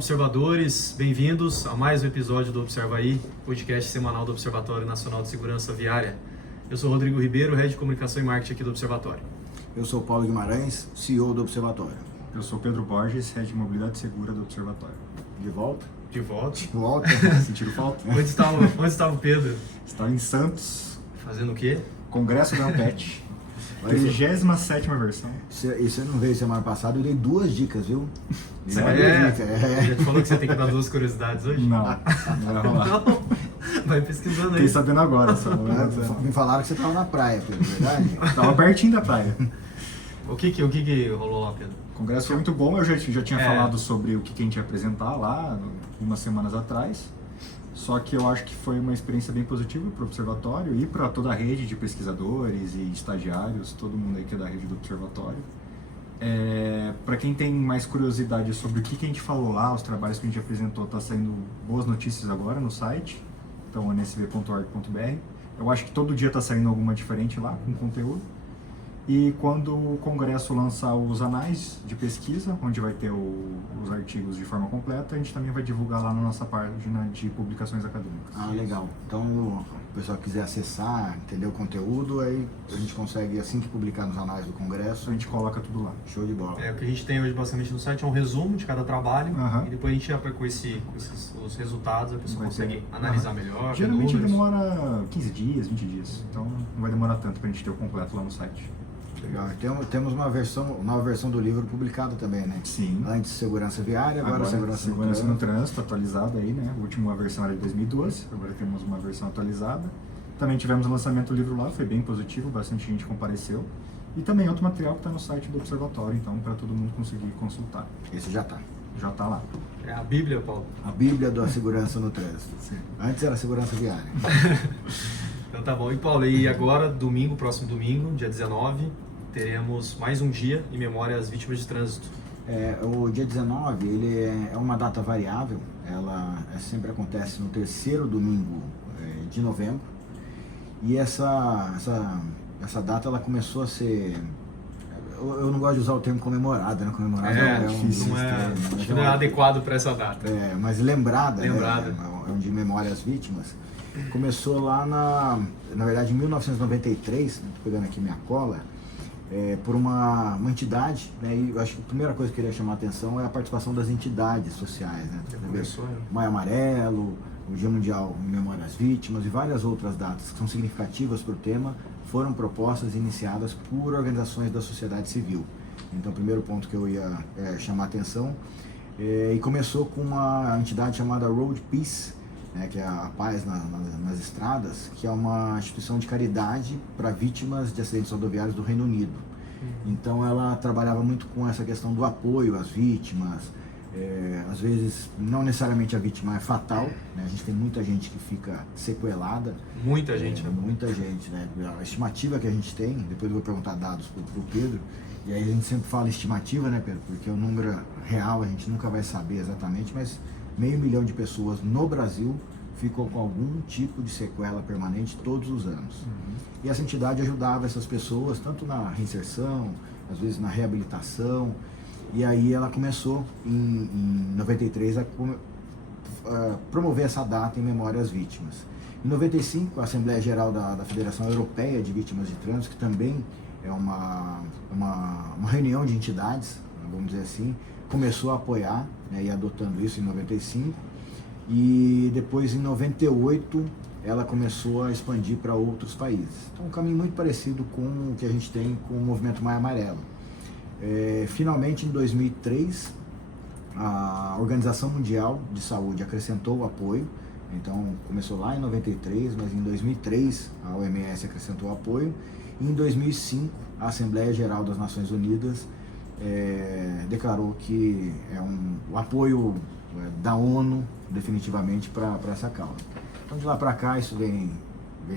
observadores, bem-vindos a mais um episódio do Observa Aí, podcast semanal do Observatório Nacional de Segurança Viária. Eu sou Rodrigo Ribeiro, Head de Comunicação e Marketing aqui do Observatório. Eu sou Paulo Guimarães, CEO do Observatório. Eu sou Pedro Borges, Head de Mobilidade Segura do Observatório. De volta? De volta. De volta. Sentiram falta? Onde estava o Pedro? Estava em Santos, Fazendo o quê? Congresso da Ampet, 37ª versão. E você não veio semana passada, eu dei 2 dicas, viu? Já te falou que você tem que dar 2 curiosidades hoje? Não vai rolar. Não. Vai pesquisando aí. Fiquei sabendo agora só. Me falaram que você estava na praia, Pedro, verdade? Tava pertinho da praia. O que rolou lá, Pedro? O congresso foi muito bom, eu já tinha falado sobre o que a gente ia apresentar lá, umas semanas atrás. Só que eu acho que foi uma experiência bem positiva para o Observatório e para toda a rede de pesquisadores e estagiários, todo mundo aí que é da rede do Observatório. Para quem tem mais curiosidade sobre o que a gente falou lá, os trabalhos que a gente apresentou, está saindo boas notícias agora no site, então nsv.org.br. Eu acho que todo dia está saindo alguma diferente lá com conteúdo. E quando o Congresso lançar os anais de pesquisa, onde vai ter os artigos de forma completa, a gente também vai divulgar lá na nossa página de publicações acadêmicas. Ah, legal. Então, o pessoal quiser acessar, entender o conteúdo, aí a gente consegue, assim que publicar nos anais do Congresso, A gente coloca tudo lá. show de bola. O que a gente tem hoje basicamente no site é um resumo de cada trabalho e depois a gente abre com os resultados, a pessoa consegue analisar melhor. Geralmente números. demora 15 dias, 20 dias, então não vai demorar tanto pra gente ter o completo lá no site. Legal. Temos uma nova versão do livro publicada também, né? Sim. Antes Segurança Viária, agora Segurança no Trânsito, atualizada aí, né? A última versão era de 2012, agora temos uma versão atualizada. Também tivemos o lançamento do livro lá, foi bem positivo, bastante gente compareceu. E também outro material que está no site do Observatório, então, para todo mundo conseguir consultar. Esse já está. Já está lá. É a Bíblia, Paulo. A Bíblia da Segurança no Trânsito. Sim. Antes era Segurança Viária. Então tá bom. E Paulo, e agora, próximo domingo, dia 19, teremos mais um dia em memória às vítimas de trânsito. O dia 19, ele é uma data variável, ela sempre acontece no terceiro domingo de novembro. E essa data ela começou a ser... Eu não gosto de usar o termo comemorada, né? Comemorada Não é adequado para essa data. Mas lembrada. Lembrada. Né? É um dia de memória às vítimas. Começou lá na verdade, em 1993, estou pegando aqui minha cola, por uma entidade, né? E eu acho que a primeira coisa que eu queria chamar a atenção é a participação das entidades sociais, né? Maio Amarelo, o Dia Mundial em Memória às Vítimas e várias outras datas que são significativas para o tema foram propostas e iniciadas por organizações da sociedade civil. Então, o primeiro ponto que eu ia chamar a atenção e começou com uma entidade chamada Road Peace, né, que é a Paz nas Estradas, que é uma instituição de caridade para vítimas de acidentes rodoviários do Reino Unido. Então ela trabalhava muito com essa questão do apoio às vítimas, às vezes não necessariamente a vítima é fatal, né? A gente tem muita gente que fica sequelada. Muita gente. Muita gente, né? A estimativa que a gente tem, depois eu vou perguntar dados pro Pedro, e aí a gente sempre fala estimativa, né, Pedro? Porque o número real a gente nunca vai saber exatamente, mas 500 mil de pessoas no Brasil ficou com algum tipo de sequela permanente todos os anos. E essa entidade ajudava essas pessoas, tanto na reinserção, às vezes na reabilitação, e aí ela começou em 93 a promover essa data em memória às vítimas. Em 95, a Assembleia Geral da Federação Europeia de Vítimas de Trânsito, que também é uma reunião de entidades, vamos dizer assim, começou a apoiar, né, e adotando isso em 95, e depois em 98 ela começou a expandir para outros países. Então um caminho muito parecido com o que a gente tem com o movimento Maio Amarelo. Finalmente em 2003 a Organização Mundial de Saúde acrescentou o apoio, então começou lá em 93, mas em 2003 a OMS acrescentou o apoio, e em 2005 a Assembleia Geral das Nações Unidas declarou que o apoio da ONU definitivamente para essa causa. Então de lá para cá isso vem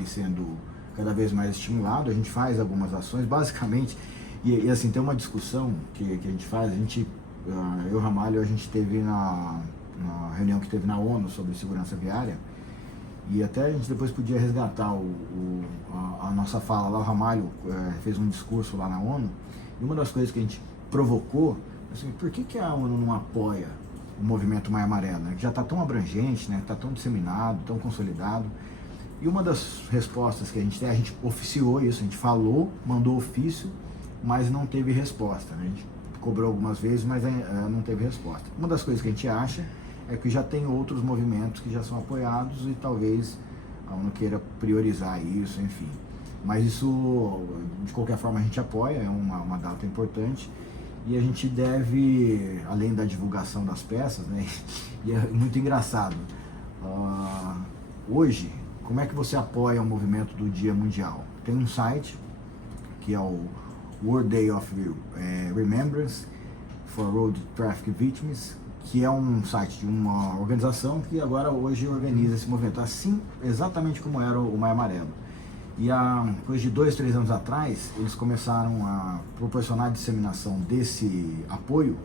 sendo cada vez mais estimulado, a gente faz algumas ações, basicamente, e assim, tem uma discussão que a gente faz, eu e o Ramalho, a gente teve na reunião que teve na ONU sobre segurança viária, e até a gente depois podia resgatar a nossa fala lá. O Ramalho fez um discurso lá na ONU, e uma das coisas que a gente provocou, assim, por que a ONU não apoia o movimento Maio Amarelo, né? Que já está tão abrangente, né? Está tão disseminado, tão consolidado. E uma das respostas que a gente tem, a gente oficiou isso, a gente falou, mandou ofício, mas não teve resposta, né? A gente cobrou algumas vezes, mas não teve resposta. Uma das coisas que a gente acha é que já tem outros movimentos que já são apoiados e talvez a ONU queira priorizar isso, enfim. Mas isso, de qualquer forma, a gente apoia, é uma data importante. E a gente deve, além da divulgação das peças, né, e é muito engraçado, hoje, como é que você apoia o movimento do Dia Mundial? Tem um site, que é o World Day of Remembrance for Road Traffic Victims, que é um site de uma organização que agora hoje organiza esse movimento, assim exatamente como era o Maio Amarelo. E há coisa de 2, 3 anos atrás, eles começaram a proporcionar a disseminação desse apoio,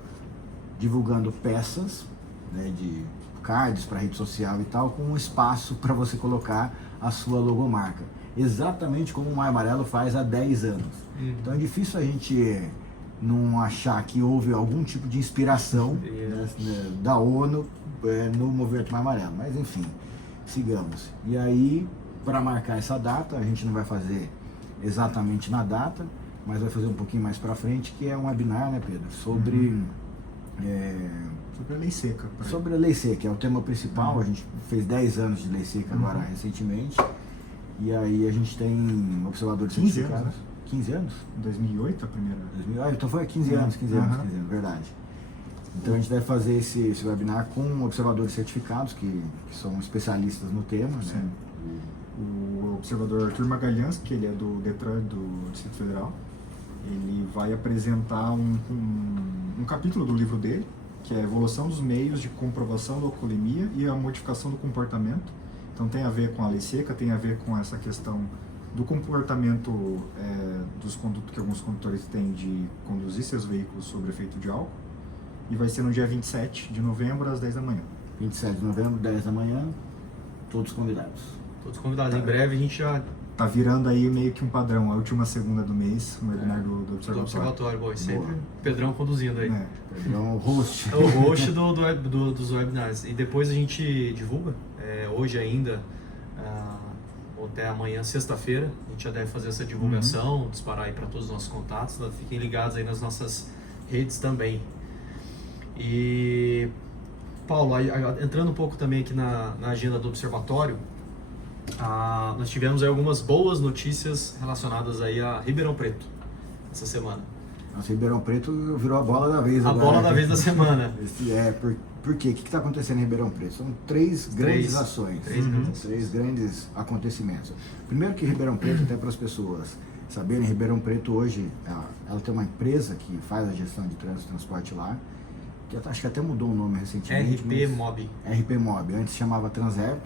divulgando peças, né, de cards para rede social e tal, com um espaço para você colocar a sua logomarca. Exatamente como o Maio Amarelo faz há 10 anos. Então é difícil a gente não achar que houve algum tipo de inspiração né, da ONU no movimento Maio Amarelo. Mas enfim, sigamos. E aí, para marcar essa data, a gente não vai fazer exatamente na data, mas vai fazer um pouquinho mais para frente, que é um webinar, né, Pedro, sobre sobre a lei seca. Sobre a lei seca, é o tema principal. A gente fez 10 anos de lei seca agora recentemente, e aí a gente tem observadores 15 certificados. anos, né? 15 anos? Em 2008 a primeira. Então foi 15 anos, 15 anos, verdade. Então a gente deve fazer esse webinar com observadores certificados, que são especialistas no tema, né? O observador Arthur Magalhães, que ele é do DETRAN do Distrito Federal, ele vai apresentar um capítulo do livro dele, que é a evolução dos meios de comprovação da alcoolemia e a modificação do comportamento. Então tem a ver com a lei seca, tem a ver com essa questão do comportamento dos condutos que alguns condutores têm de conduzir seus veículos sob efeito de álcool. E vai ser no dia 27 de novembro, às 10 da manhã. 27 de novembro, 10 da manhã, todos convidados. Todos convidados. Em breve a gente já... Tá virando aí meio que um padrão, a última segunda do mês, um webinar do Observatório. Do Observatório, bom, sempre o Pedrão conduzindo aí. Pedrão, o host. É o host dos webinars. E depois a gente divulga, hoje ainda, ou até amanhã, sexta-feira, a gente já deve fazer essa divulgação, disparar aí para todos os nossos contatos, fiquem ligados aí nas nossas redes também. E, Paulo, entrando um pouco também aqui na agenda do Observatório, nós tivemos aí algumas boas notícias relacionadas aí a Ribeirão Preto essa semana. Nossa, Ribeirão Preto virou a bola da vez agora. A bola da vez da semana. Por quê? O que está acontecendo em Ribeirão Preto? São três grandes ações, três grandes acontecimentos. Primeiro que Ribeirão Preto, até para as pessoas saberem, Ribeirão Preto hoje, ela tem uma empresa que faz a gestão de trânsito e transporte lá, que acho que até mudou o nome recentemente. RP Mob. RP Mob, antes chamava Transerp,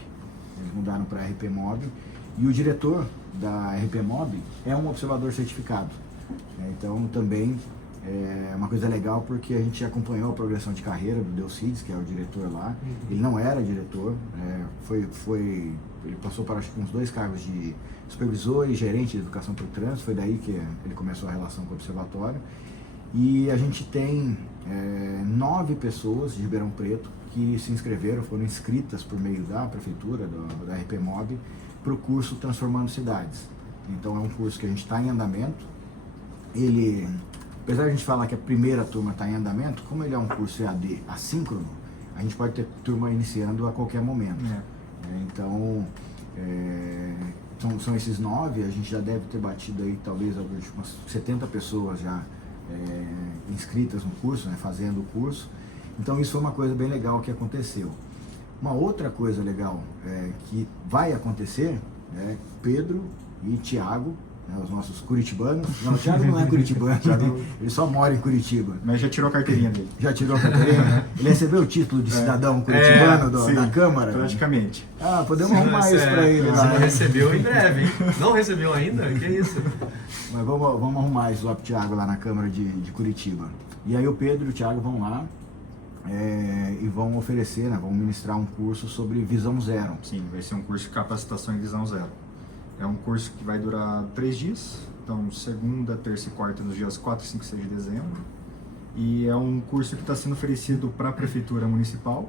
eles mudaram para RP Mob, e o diretor da RP Mob é um observador certificado. Então também é uma coisa legal, porque a gente acompanhou a progressão de carreira do Delcides, que é o diretor lá. Ele não era diretor, ele passou para acho que uns 2 cargos de supervisor e gerente de educação para o trânsito, foi daí que ele começou a relação com o observatório. E a gente tem 9 pessoas de Ribeirão Preto que se inscreveram, foram inscritas por meio da prefeitura, da RP Mob, para o curso Transformando Cidades. Então é um curso que a gente está em andamento. Ele, apesar de a gente falar que a primeira turma está em andamento, como ele é um curso EAD assíncrono, a gente pode ter turma iniciando a qualquer momento. Então, são esses 9, a gente já deve ter batido aí talvez umas 70 pessoas já inscritas no curso, né, fazendo o curso. Então isso foi uma coisa bem legal que aconteceu. Uma outra coisa legal que vai acontecer, Pedro e Thiago, os nossos curitibanos. Não, o Thiago não é curitibano, ele só mora em Curitiba. Mas já tirou a carteirinha dele. Já tirou a carteirinha? Ele recebeu o título de cidadão curitibano da Câmara? Praticamente. Podemos arrumar isso para ele. Não recebeu em breve, hein? Não recebeu ainda? Que isso? Mas vamos arrumar isso lá pro Thiago lá na Câmara de Curitiba. E aí o Pedro e o Thiago vão lá e vão oferecer, vão ministrar um curso sobre Visão Zero. Sim, vai ser um curso de capacitação em Visão Zero. É um curso que vai durar 3 dias, então segunda, terça e quarta nos dias 4, 5 e 6 de dezembro. E é um curso que está sendo oferecido para a Prefeitura Municipal,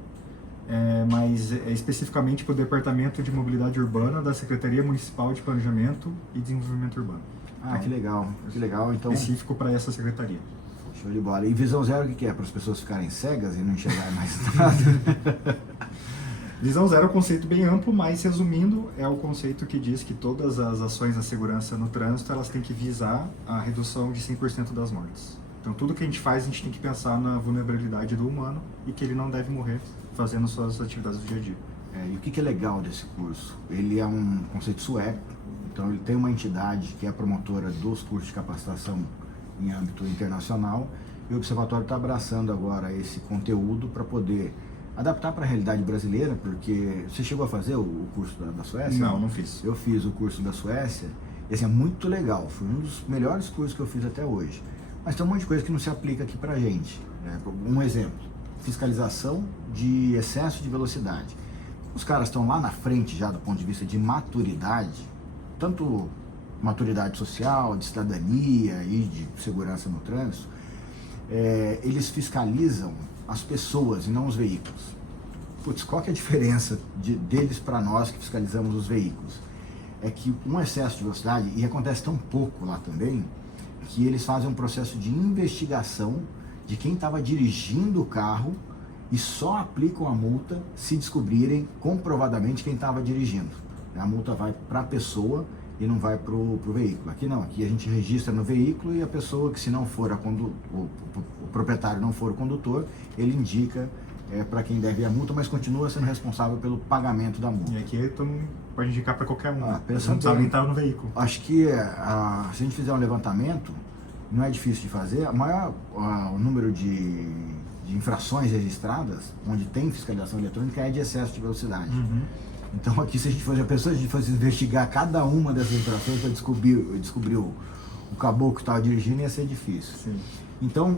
mas especificamente para o Departamento de Mobilidade Urbana da Secretaria Municipal de Planejamento e Desenvolvimento Urbano. Ah, que legal, que legal. Então, específico para essa secretaria. show de bola. E visão zero, o que é? Para as pessoas ficarem cegas e não enxergarem mais nada? Visão zero é um conceito bem amplo, mas resumindo, é o conceito que diz que todas as ações da segurança no trânsito, elas têm que visar a redução de 100% das mortes. Então tudo que a gente faz, a gente tem que pensar na vulnerabilidade do humano e que ele não deve morrer fazendo suas atividades do dia a dia. E o que é legal desse curso? Ele é um conceito sueco, então ele tem uma entidade que é promotora dos cursos de capacitação em âmbito internacional, e o Observatório está abraçando agora esse conteúdo para poder adaptar para a realidade brasileira, porque você chegou a fazer o curso da Suécia? Não fiz. Eu fiz o curso da Suécia, e assim, é muito legal, foi um dos melhores cursos que eu fiz até hoje. Mas tem um monte de coisa que não se aplica aqui pra gente, né? Um exemplo, fiscalização de excesso de velocidade. Os caras estão lá na frente já do ponto de vista de maturidade, tanto maturidade social, de cidadania e de segurança no trânsito, eles fiscalizam as pessoas e não os veículos. Putz, qual que é a diferença deles para nós que fiscalizamos os veículos? É que um excesso de velocidade, e acontece tão pouco lá também, que eles fazem um processo de investigação de quem estava dirigindo o carro e só aplicam a multa se descobrirem comprovadamente quem estava dirigindo. A multa vai para a pessoa e não vai para o veículo. Aqui não, aqui a gente registra no veículo e a pessoa que, se não for o proprietário não for o condutor, ele indica para quem deve a multa, mas continua sendo responsável pelo pagamento da multa. E aqui pode indicar para qualquer um, não sabe nem estar no veículo. Acho que se a gente fizer um levantamento, não é difícil de fazer, o número de infrações registradas, onde tem fiscalização eletrônica, é de excesso de velocidade. Uhum. Então aqui, se a gente fosse investigar cada uma dessas infrações para descobrir o caboclo que estava dirigindo, ia ser difícil. Sim. Então,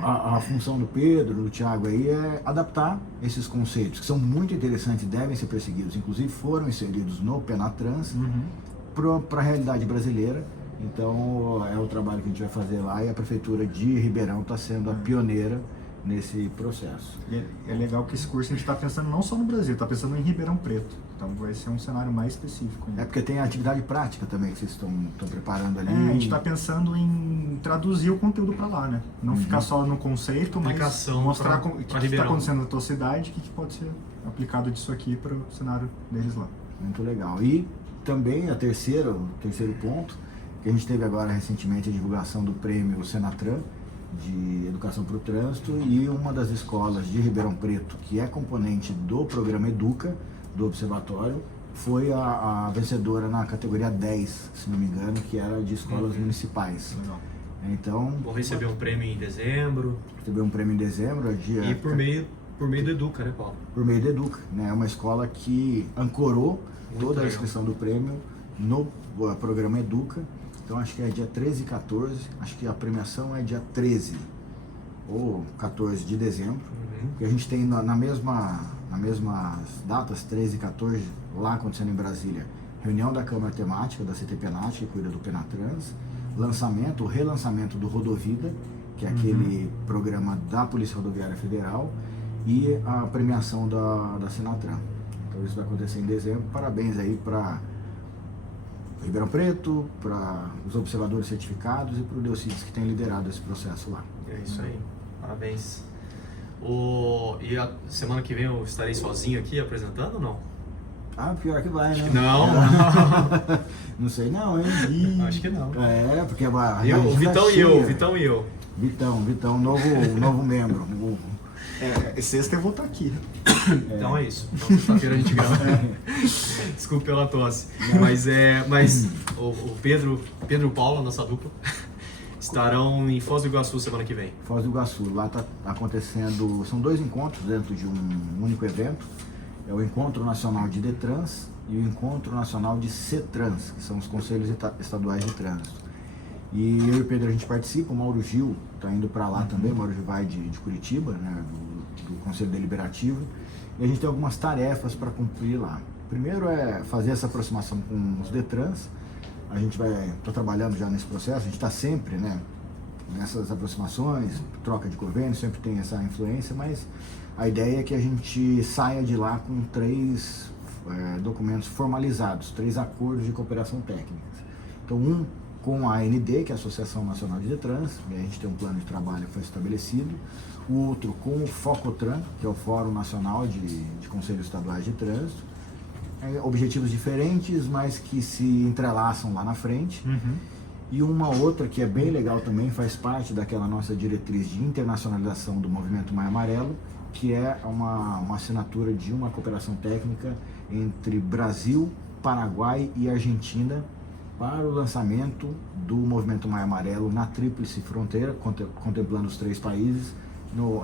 a função do Pedro, do Thiago aí, é adaptar esses conceitos, que são muito interessantes e devem ser perseguidos, inclusive foram inseridos no Penatrans, para a realidade brasileira. Então, é o trabalho que a gente vai fazer lá, e a Prefeitura de Ribeirão está sendo a pioneira nesse processo. E é legal que esse curso a gente está pensando não só no Brasil, está pensando em Ribeirão Preto. Então vai ser um cenário mais específico. É porque tem a atividade prática também que vocês estão preparando ali. A gente está pensando em traduzir o conteúdo para lá, né? Não ficar só no conceito, mas mostrar o que está acontecendo na tua cidade, o que pode ser aplicado disso aqui para o cenário deles lá. Muito legal. E também o terceiro ponto, que a gente teve agora recentemente a divulgação do prêmio Senatran de Educação para o Trânsito, e uma das escolas de Ribeirão Preto, que é componente do programa Educa, do Observatório, foi a vencedora na categoria 10, se não me engano, que era de escolas municipais. Legal. Então, vou receber um prêmio em dezembro. Recebeu um prêmio em dezembro. E por meio do Educa, né, Paulo? Por meio do Educa, né? É uma escola que ancorou toda legal. A inscrição do prêmio no programa Educa. Então acho que é dia 13 e 14, acho que a premiação é dia 13 ou 14 de dezembro, que a gente tem nas mesmas datas, 13 e 14, lá acontecendo em Brasília, reunião da Câmara Temática da CTPenat, que cuida do Penatrans, relançamento do Rodovida, que é aquele programa da Polícia Rodoviária Federal, e a premiação da Senatran. Então isso vai acontecer em dezembro. Parabéns aí para Ribeirão Preto, para os observadores certificados e para o Delcides, que tem liderado esse processo lá. É isso aí, parabéns. E a semana que vem eu estarei sozinho aqui apresentando ou não? Pior que vai, né? Não. Não sei não, hein? Acho que não. Porque o Vitão e eu. Vitão, novo membro. Sexta eu vou estar aqui. Então é isso. Então, sexta-feira a gente grava. Desculpe pela tosse. Mas o Pedro e o Paulo, a nossa dupla, estarão em Foz do Iguaçu semana que vem. Foz do Iguaçu, lá está acontecendo, são 2 encontros dentro de um único evento. É o Encontro Nacional de Detrans e o Encontro Nacional de CETRANS, que são os Conselhos Estaduais de Trânsito. E eu e o Pedro a gente participa, o Mauro Gil está indo para lá também, o Mauro Gil vai de Curitiba, né, do Conselho Deliberativo, e a gente tem algumas tarefas para cumprir lá. Primeiro é fazer essa aproximação com os Detrans. A gente está trabalhando já nesse processo, a gente está sempre, né, nessas aproximações, troca de governo, sempre tem essa influência, mas a ideia é que a gente saia de lá com 3 documentos formalizados, 3 acordos de cooperação técnica. Então, um com a AND, que é a Associação Nacional de Detrans, e a gente tem um plano de trabalho que foi estabelecido, o outro com o FOCOTRAN, que é o Fórum Nacional de Conselhos Estaduais de Trânsito, objetivos diferentes, mas que se entrelaçam lá na frente. E uma outra que é bem legal também, faz parte daquela nossa diretriz de internacionalização do Movimento Maio Amarelo, que é uma assinatura de uma cooperação técnica entre Brasil, Paraguai e Argentina para o lançamento do Movimento Maio Amarelo na Tríplice Fronteira, contemplando os 3 países,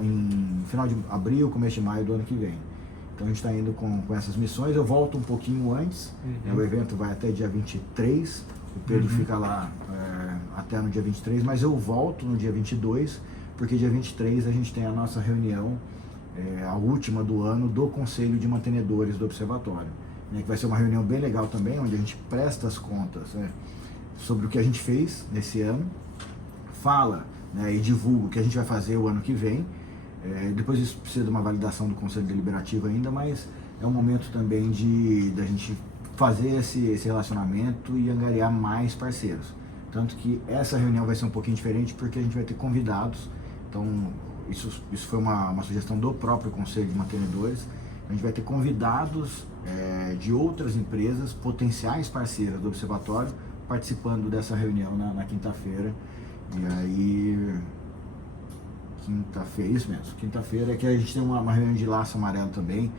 em final de abril, começo de maio do ano que vem. Então a gente está indo com essas missões. Eu volto um pouquinho antes, o evento vai até dia 23, o Pedro fica lá até no dia 23, mas eu volto no dia 22, porque dia 23 a gente tem a nossa reunião, a última do ano, do Conselho de Mantenedores do Observatório, né, que vai ser uma reunião bem legal também, onde a gente presta as contas sobre o que a gente fez nesse ano, fala, né, e divulga o que a gente vai fazer o ano que vem. Depois isso precisa de uma validação do Conselho Deliberativo ainda, mas é um momento também da gente fazer esse relacionamento e angariar mais parceiros. Tanto que essa reunião vai ser um pouquinho diferente porque a gente vai ter convidados. Então isso foi uma sugestão do próprio Conselho de Mantenedores. A gente vai ter convidados de outras empresas, potenciais parceiras do Observatório, participando dessa reunião na quinta-feira. E aí... Quinta-feira, isso mesmo. Quinta-feira é que a gente tem uma reunião de laço amarelo também,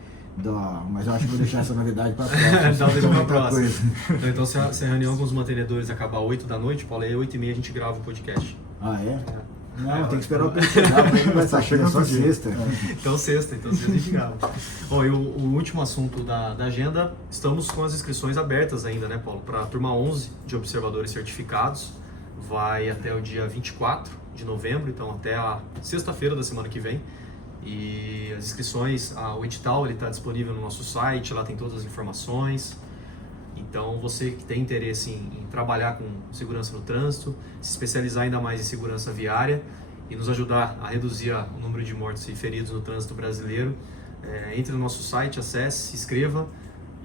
mas eu acho que vou deixar essa novidade para a próxima. Então deixa para a próxima. Então se a reunião com os mantenedores acabar 8 da noite, Paulo, aí 8h30 a gente grava o podcast. Ah, é? Não, tem que esperar o Pedro chegar, porque vai estar chegando só sexta. Então sexta a gente grava. Bom, e o último assunto da agenda, estamos com as inscrições abertas ainda, né, Paulo? Para a turma 11 de observadores certificados, vai até o dia 24 de novembro, então até a sexta-feira da semana que vem. E as inscrições, o edital está disponível no nosso site, lá tem todas as informações. Então você que tem interesse em trabalhar com segurança no trânsito, se especializar ainda mais em segurança viária e nos ajudar a reduzir o número de mortos e feridos no trânsito brasileiro, entre no nosso site, acesse, se inscreva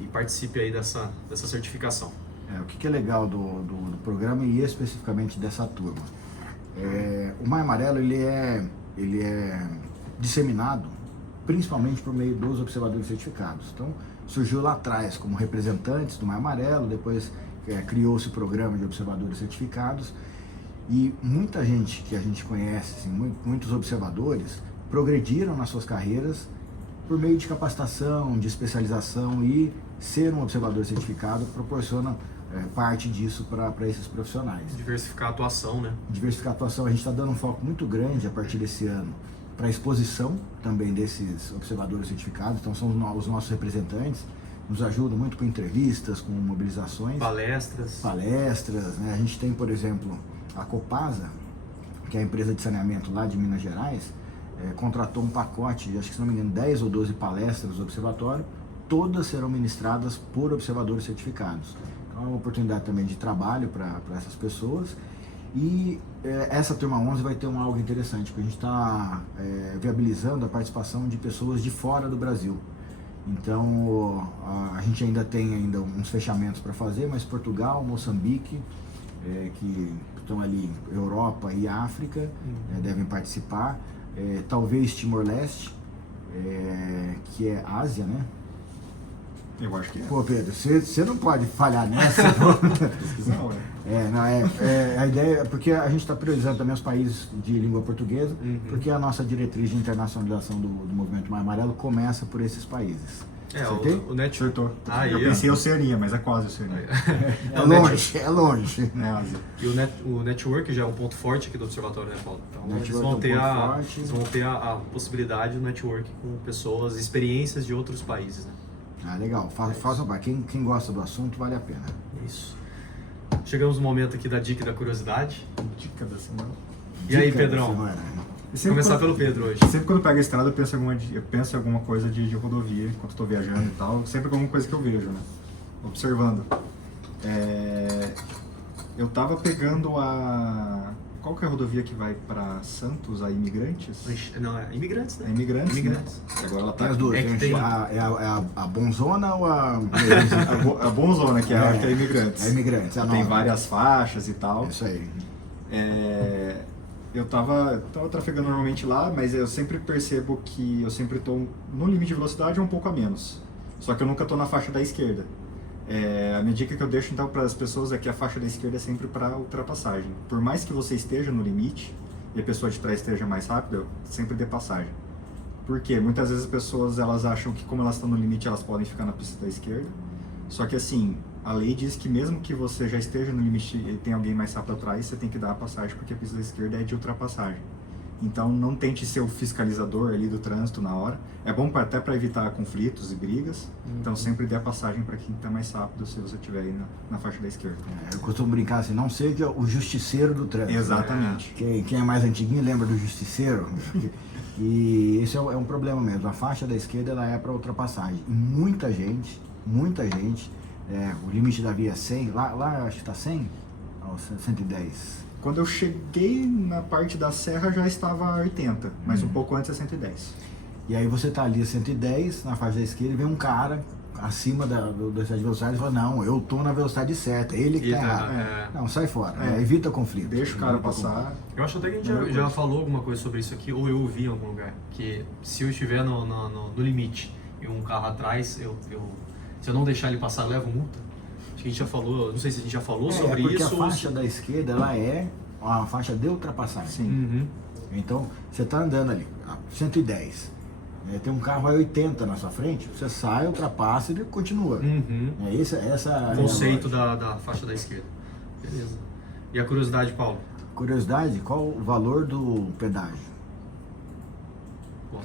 e participe aí dessa certificação. O que é legal do programa e especificamente dessa turma? O Maio Amarelo ele é disseminado principalmente por meio dos observadores certificados. Então surgiu lá atrás como representantes do Maio Amarelo, depois criou-se o programa de observadores certificados e muita gente que a gente conhece, assim, muitos observadores progrediram nas suas carreiras por meio de capacitação, de especialização, e ser um observador certificado proporciona parte disso para esses profissionais. Diversificar a atuação, né? Diversificar a atuação. A gente está dando um foco muito grande a partir desse ano para a exposição também desses observadores certificados. Então são os nossos representantes, nos ajudam muito com entrevistas, com mobilizações. Palestras, né? A gente tem, por exemplo, a Copasa, que é a empresa de saneamento lá de Minas Gerais, contratou um pacote, acho que se não me engano, 10 ou 12 palestras do observatório, todas serão ministradas por observadores certificados. Então é uma oportunidade também de trabalho para essas pessoas. E essa turma 11 vai ter algo interessante, porque a gente está viabilizando a participação de pessoas de fora do Brasil. Então a gente ainda tem uns fechamentos para fazer, mas Portugal, Moçambique, que estão ali, Europa e África, devem participar. Talvez Timor-Leste, que é Ásia, né? Eu acho que é. Pô, Pedro, você não pode falhar nessa. A ideia é porque a gente está priorizando também os países de língua portuguesa, porque a nossa diretriz de internacionalização do Movimento Maio Amarelo começa por esses países. O Network. Eu pensei Oceania, mas é quase Oceania. É longe. E o Network já é um ponto forte aqui do Observatório, né, Paulo? Então eles vão ter a possibilidade do Network com pessoas, experiências de outros países, né? Legal. Faça quem gosta do assunto, vale a pena. Isso. Chegamos no momento aqui da dica e da curiosidade. Dica da semana. E aí, Pedrão? Começar pelo Pedro hoje. Sempre quando eu pego a estrada, eu penso em alguma coisa de rodovia, enquanto estou viajando e tal. Sempre alguma coisa que eu vejo, né? Observando. Eu tava pegando Qual que é a rodovia que vai para Santos, a Imigrantes? Não, é Imigrantes, né? É Imigrantes, Imigrantes. né? Agora ela Tem tá as duas, É que tem- a bonzona ou a... a Bonzona, que é a Imigrantes. É Imigrantes, a Tem nova. várias faixas e tal. Isso aí. Eu tava trafegando normalmente lá, mas eu sempre percebo que eu sempre tô no limite de velocidade ou um pouco a menos. Só que eu nunca tô na faixa da esquerda. A minha dica que eu deixo então para as pessoas é que a faixa da esquerda é sempre para ultrapassagem. Por mais que você esteja no limite e a pessoa de trás esteja mais rápida, sempre dê passagem. Por quê? Muitas vezes as pessoas elas acham que como elas estão no limite elas podem ficar na pista da esquerda. Só que assim, a lei diz que mesmo que você já esteja no limite e tem alguém mais rápido atrás, você tem que dar a passagem porque a pista da esquerda é de ultrapassagem. Então não tente ser o fiscalizador ali do trânsito na hora. É bom até para evitar conflitos e brigas. Então sempre dê a passagem para quem está mais rápido se você estiver aí na faixa da esquerda. Eu costumo brincar assim, não seja o justiceiro do trânsito. Exatamente. Quem é mais antiguinho lembra do justiceiro. E esse é um problema mesmo. A faixa da esquerda ela é para ultrapassagem. E muita gente, o limite da via é 100, lá acho que está 100 ou 110. Quando eu cheguei na parte da serra já estava 80, mas um pouco antes é 110. E aí você tá ali a 110 na faixa da esquerda e vem um cara acima da velocidade e fala, não, eu tô na velocidade certa, ele que tá errado. Não, sai fora, evita conflito. Deixa o cara passar. Eu acho até que a gente já falou alguma coisa sobre isso aqui, ou eu ouvi em algum lugar, que se eu estiver no limite e um carro atrás, se eu não deixar ele passar, eu levo multa. Acho que a gente já falou, não sei se a gente já falou sobre porque isso. Porque a faixa da esquerda, ela é uma faixa de ultrapassagem. Sim. Uhum. Então, você tá andando ali, a 110, tem um carro a 80 na sua frente, você sai, ultrapassa e ele continua. Uhum. Essa O conceito da faixa da esquerda. Beleza. E a curiosidade, Paulo? Curiosidade, qual o valor do pedágio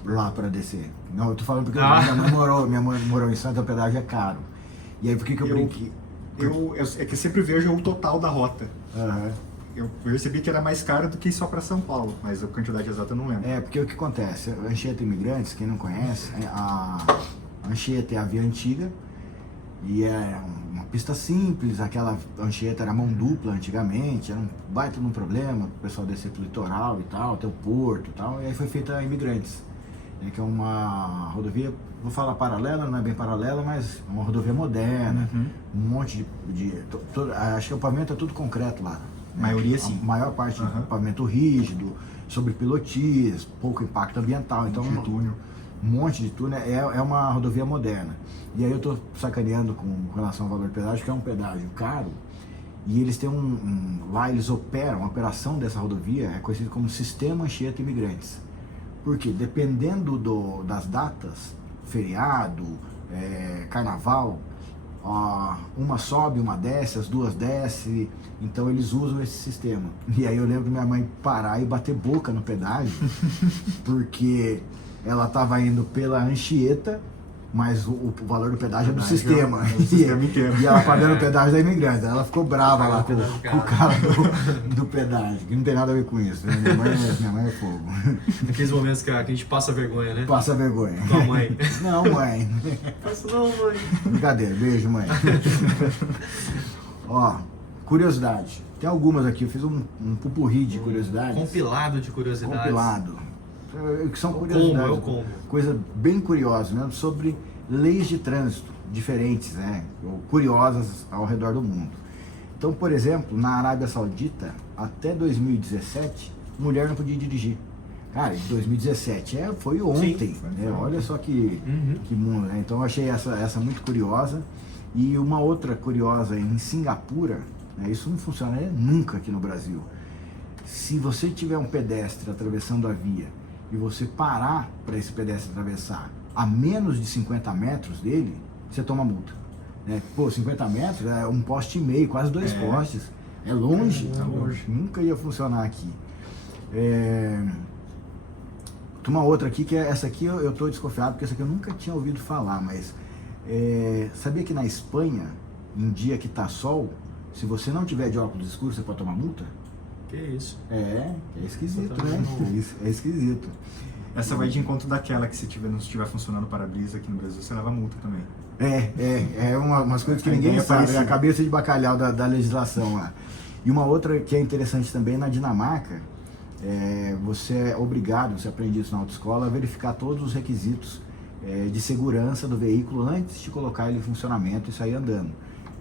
lá para descer? Não, eu tô falando porque minha mãe morou em Santos, o pedágio é caro. E aí por que eu brinquei? É que eu sempre vejo o total da rota. Uhum. Eu percebi que era mais caro do que só para São Paulo, mas a quantidade exata eu não lembro. Porque o que acontece? A Anchieta Imigrantes, quem não conhece, a Anchieta é a via antiga e é uma pista simples, aquela Anchieta era mão dupla antigamente, era um baita de um problema, o pessoal descer pro litoral e tal, até o porto e tal, e aí foi feita a Imigrantes, que é uma rodovia, vou falar paralela, não é bem paralela, mas é uma rodovia moderna, um monte acho que o pavimento é tudo concreto lá. Maioria sim. A maior parte do pavimento rígido, sobre pilotis, pouco impacto ambiental. Então, um monte de túnel. É uma rodovia moderna. E aí eu estou sacaneando com relação ao valor do pedágio, que é um pedágio caro. E eles têm lá eles operam, a operação dessa rodovia é conhecida como Sistema Anchieta Imigrantes. Porque dependendo das datas, feriado, carnaval, uma sobe, uma desce, as duas desce, então eles usam esse sistema. E aí eu lembro minha mãe parar e bater boca no pedágio, porque ela estava indo pela Anchieta, mas o valor do pedágio é do sistema. É do sistema inteiro. E ela pagando o pedágio da Imigrante. Ela ficou brava lá com o cara do pedágio, que não tem nada a ver com isso. Né? Minha mãe é fogo. Naqueles momentos que a gente passa vergonha, né? Passa vergonha. Tua mãe. Não, mãe. Passa não, mãe. Brincadeira, beijo, mãe. Ó, curiosidade. Tem algumas aqui, eu fiz um pupurri de curiosidades. Compilado de curiosidades. Compilado. Que são curiosidades. É o combo. Coisa bem curiosa, né? Sobre leis de trânsito diferentes, né? Ou curiosas ao redor do mundo. Então, por exemplo, na Arábia Saudita, até 2017, mulher não podia dirigir. Cara, em 2017 foi ontem, né? Olha só que mundo, né? Então eu achei essa muito curiosa. E uma outra curiosa em Singapura, né? Isso não funciona nunca aqui no Brasil. Se você tiver um pedestre atravessando a via e você parar para esse pedestre atravessar a menos de 50 metros dele, você toma multa. Né? Pô, 50 metros é um poste e meio, quase 2 postes. É longe, nunca ia funcionar aqui. Tem uma outra aqui, que essa aqui eu estou desconfiado, porque essa aqui eu nunca tinha ouvido falar, mas sabia que na Espanha, em dia que tá sol, se você não tiver de óculos escuros, você pode tomar multa? Que isso? É esquisito, né? É esquisito. Essa vai de encontro daquela que se não estiver funcionando o para-brisa aqui no Brasil, você leva multa também. Umas coisas que ninguém sabe, é a cabeça de bacalhau da legislação lá. E uma outra que é interessante também, na Dinamarca, você é obrigado, você aprende isso na autoescola, a verificar todos os requisitos de segurança do veículo antes de colocar ele em funcionamento e sair andando,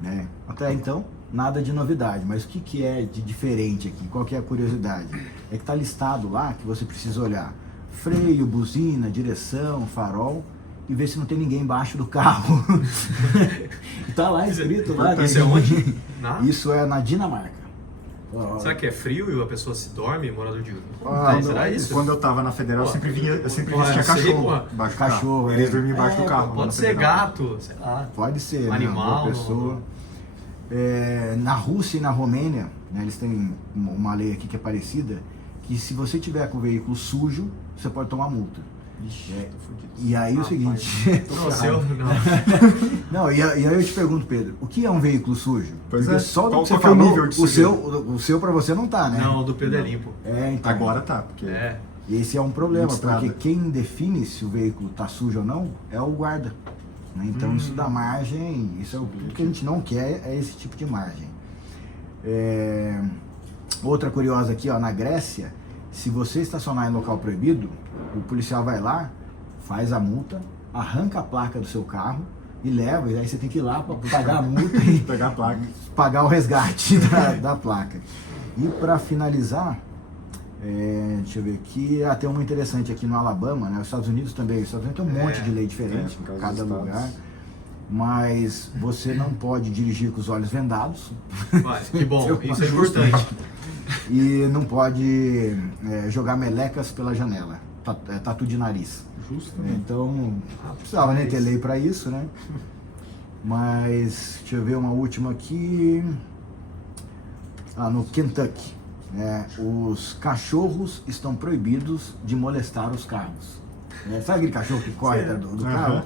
né? Até então, nada de novidade, mas o que é de diferente aqui? Qual que é a curiosidade? É que está listado lá que você precisa olhar freio, buzina, direção, farol e ver se não tem ninguém embaixo do carro. Tá lá escrito lá. Isso é onde? Isso é na Dinamarca. Será que é frio e a pessoa se dorme, morador de será isso? Quando eu tava na Federal, eu sempre vestia cachorro embaixo do carro. Eles dormiam embaixo do carro. Pode ser gato, sei lá. Pode ser, animal, né? Pessoa. Na Rússia e na Romênia, né, eles têm uma lei aqui que é parecida, que se você tiver com o veículo sujo, você pode tomar multa. E aí o seguinte... Não, e aí eu te pergunto, Pedro, o que é um veículo sujo? Pois porque só do que você falou, o seu pra você não tá, né? Não, o do Pedro é limpo. Então, agora tá, porque... Esse é um problema, porque quem define se o veículo tá sujo ou não é o guarda. Né? Então isso dá margem, isso é tudo que a gente não quer, é esse tipo de margem. Outra curiosa aqui, ó, na Grécia, se você estacionar em local proibido, o policial vai lá, faz a multa, arranca a placa do seu carro e leva, e aí você tem que ir lá para pagar a multa e pegar a placa, pagar o resgate da placa. E para finalizar, deixa eu ver aqui, tem uma interessante aqui no Alabama, né? Os Estados Unidos também, os Estados Unidos tem um monte de lei diferente em cada lugar. Mas você não pode dirigir com os olhos vendados. Que bom, isso é importante. E não pode jogar melecas pela janela, tatu de nariz. Justamente. Então, não precisava nem ter lei para isso, né? Mas, deixa eu ver uma última aqui. No Kentucky, os cachorros estão proibidos de molestar os carros. Sabe aquele cachorro que corre do carro?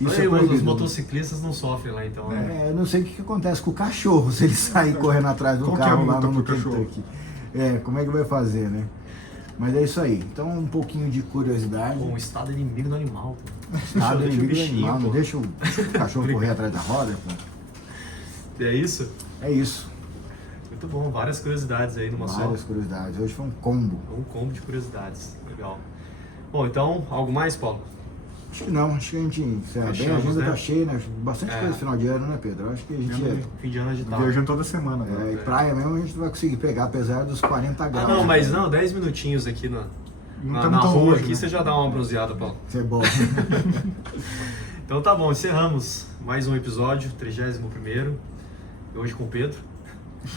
Isso é proibido. Os motociclistas não sofrem lá então, né? Eu não sei o que acontece com o cachorro se ele sair correndo atrás do carro lá no Kentucky. Como é que vai fazer, né? Mas é isso aí. Então, um pouquinho de curiosidade. O estado inimigo do animal. Estado inimigo do animal. Não deixa o cachorro correr atrás da roda, pô. É isso? É isso. Muito bom. Várias curiosidades aí numa só. Várias curiosidades. Hoje foi um combo. Um combo de curiosidades. Legal. Bom, então, algo mais, Paulo? Acho que não, acho que a gente encerra bem, a agenda tá cheia, né? Bastante coisa no final de ano, né, Pedro? Acho que a gente fim de ano agitado. Viajando toda semana. E praia mesmo a gente não vai conseguir pegar, apesar dos 40 graus. Não, mas 10 minutinhos aqui na rua aqui, você já dá uma bronzeada, Paulo. Isso é bom. Então tá bom, encerramos mais um episódio, 31º, hoje com o Pedro.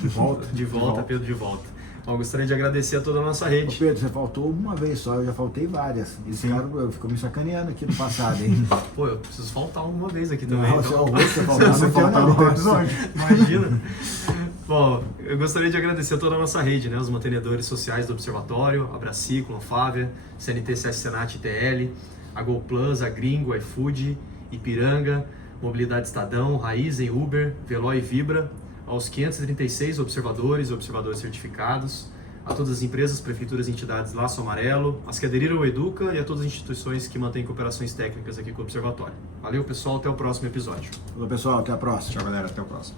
De volta, Pedro de volta. Bom, gostaria de agradecer a toda a nossa rede. Ô Pedro, você faltou uma vez só, eu já faltei várias. Esse cara ficou me sacaneando aqui no passado, hein? Pô, eu preciso faltar uma vez aqui também. Não, então... você faltar no episódio. Imagina. Bom, eu gostaria de agradecer a toda a nossa rede, né? Os mantenedores sociais do Observatório, a Braciclo, a Fávia, CNT CS Senat ITL, a GoPlus, a Gringo, a iFood, Ipiranga, Mobilidade Estadão, Raizen, Uber, Veloy e Vibra, aos 536 observadores e observadores certificados, a todas as empresas, prefeituras e entidades Laço Amarelo, as que aderiram ao Educa e a todas as instituições que mantêm cooperações técnicas aqui com o Observatório. Valeu, pessoal, até o próximo episódio. Falou, pessoal, até a próxima. Tchau, galera, até o próximo.